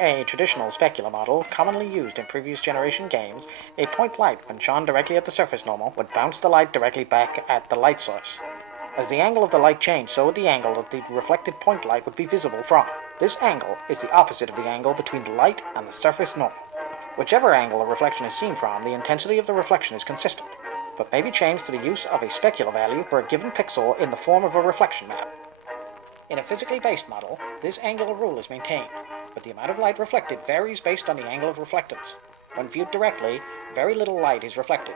a traditional specular model commonly used in previous generation games, a point light, when shone directly at the surface normal, would bounce the light directly back at the light source. As the angle of the light changed, so would the angle that the reflected point light would be visible from. This angle is the opposite of the angle between the light and the surface normal. Whichever angle a reflection is seen from, the intensity of the reflection is consistent, but may be changed through the use of a specular value for a given pixel in the form of a reflection map. In a physically based model, this angular rule is maintained, but the amount of light reflected varies based on the angle of reflectance. When viewed directly, very little light is reflected.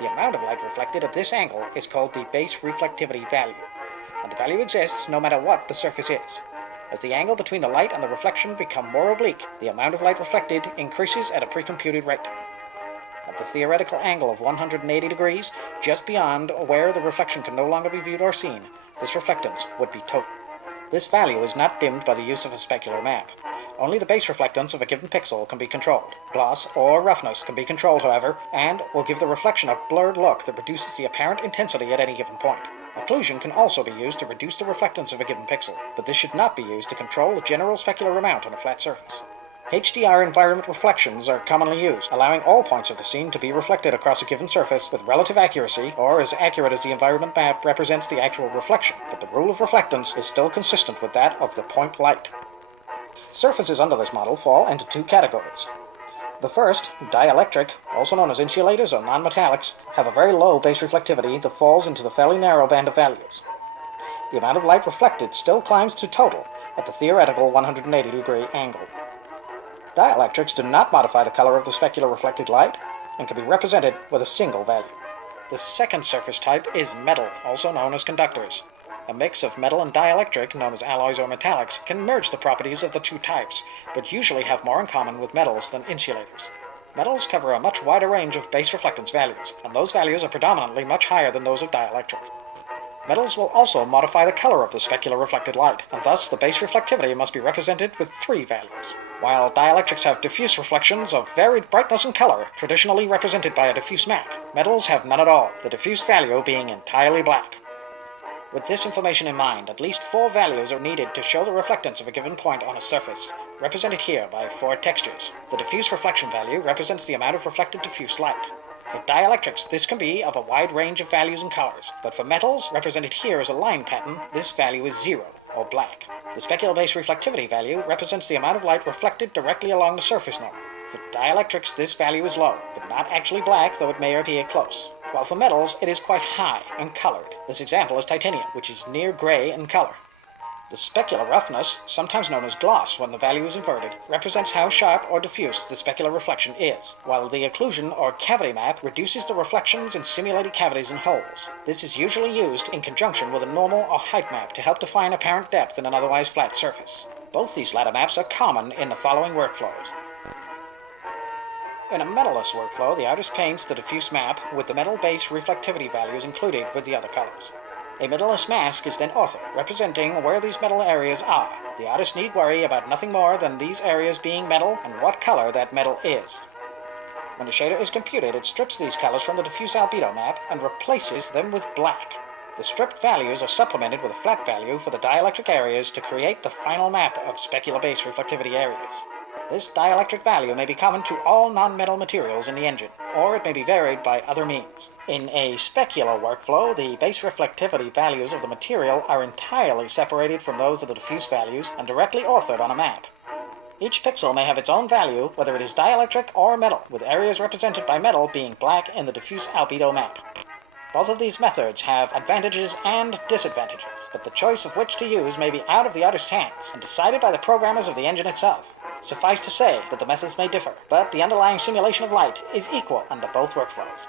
The amount of light reflected at this angle is called the base reflectivity value, and the value exists no matter what the surface is. As the angle between the light and the reflection become more oblique, the amount of light reflected increases at a precomputed rate. At the theoretical angle of 180 degrees, just beyond where the reflection can no longer be viewed or seen, this reflectance would be total. This value is not dimmed by the use of a specular map. Only the base reflectance of a given pixel can be controlled. Gloss or roughness can be controlled, however, and will give the reflection a blurred look that reduces the apparent intensity at any given point. Occlusion can also be used to reduce the reflectance of a given pixel, but this should not be used to control the general specular amount on a flat surface. HDR environment reflections are commonly used, allowing all points of the scene to be reflected across a given surface with relative accuracy, or as accurate as the environment map represents the actual reflection, but the rule of reflectance is still consistent with that of the point light. Surfaces under this model fall into two categories. The first, dielectric, also known as insulators or nonmetallics, have a very low base reflectivity that falls into the fairly narrow band of values. The amount of light reflected still climbs to total at the theoretical 180-degree angle. Dielectrics do not modify the color of the specular reflected light and can be represented with a single value. The second surface type is metal, also known as conductors. A mix of metal and dielectric, known as alloys or metallics, can merge the properties of the two types, but usually have more in common with metals than insulators. Metals cover a much wider range of base reflectance values, and those values are predominantly much higher than those of dielectric. Metals will also modify the color of the specular reflected light, and thus the base reflectivity must be represented with three values. While dielectrics have diffuse reflections of varied brightness and color, traditionally represented by a diffuse map, metals have none at all, the diffuse value being entirely black. With this information in mind, at least four values are needed to show the reflectance of a given point on a surface, represented here by four textures. The diffuse reflection value represents the amount of reflected diffuse light. For dielectrics, this can be of a wide range of values and colors, but for metals, represented here as a line pattern, this value is 0, or black. The specular base reflectivity value represents the amount of light reflected directly along the surface normal. For dielectrics, this value is low, but not actually black, though it may appear close. While for metals, it is quite high and colored. This example is titanium, which is near gray in color. The specular roughness, sometimes known as gloss when the value is inverted, represents how sharp or diffuse the specular reflection is, while the occlusion or cavity map reduces the reflections in simulated cavities and holes. This is usually used in conjunction with a normal or height map to help define apparent depth in an otherwise flat surface. Both these latter maps are common in the following workflows. In a Metalness workflow, the artist paints the diffuse map with the metal base reflectivity values included with the other colors. A metalness mask is then authored, representing where these metal areas are. The artist need worry about nothing more than these areas being metal and what color that metal is. When the shader is computed, it strips these colors from the diffuse albedo map and replaces them with black. The stripped values are supplemented with a flat value for the dielectric areas to create the final map of specular base reflectivity areas. This dielectric value may be common to all non-metal materials in the engine, or it may be varied by other means. In a specular workflow, the base reflectivity values of the material are entirely separated from those of the diffuse values and directly authored on a map. Each pixel may have its own value, whether it is dielectric or metal, with areas represented by metal being black in the diffuse albedo map. Both of these methods have advantages and disadvantages, but the choice of which to use may be out of the artist's hands and decided by the programmers of the engine itself. Suffice to say that the methods may differ, but the underlying simulation of light is equal under both workflows.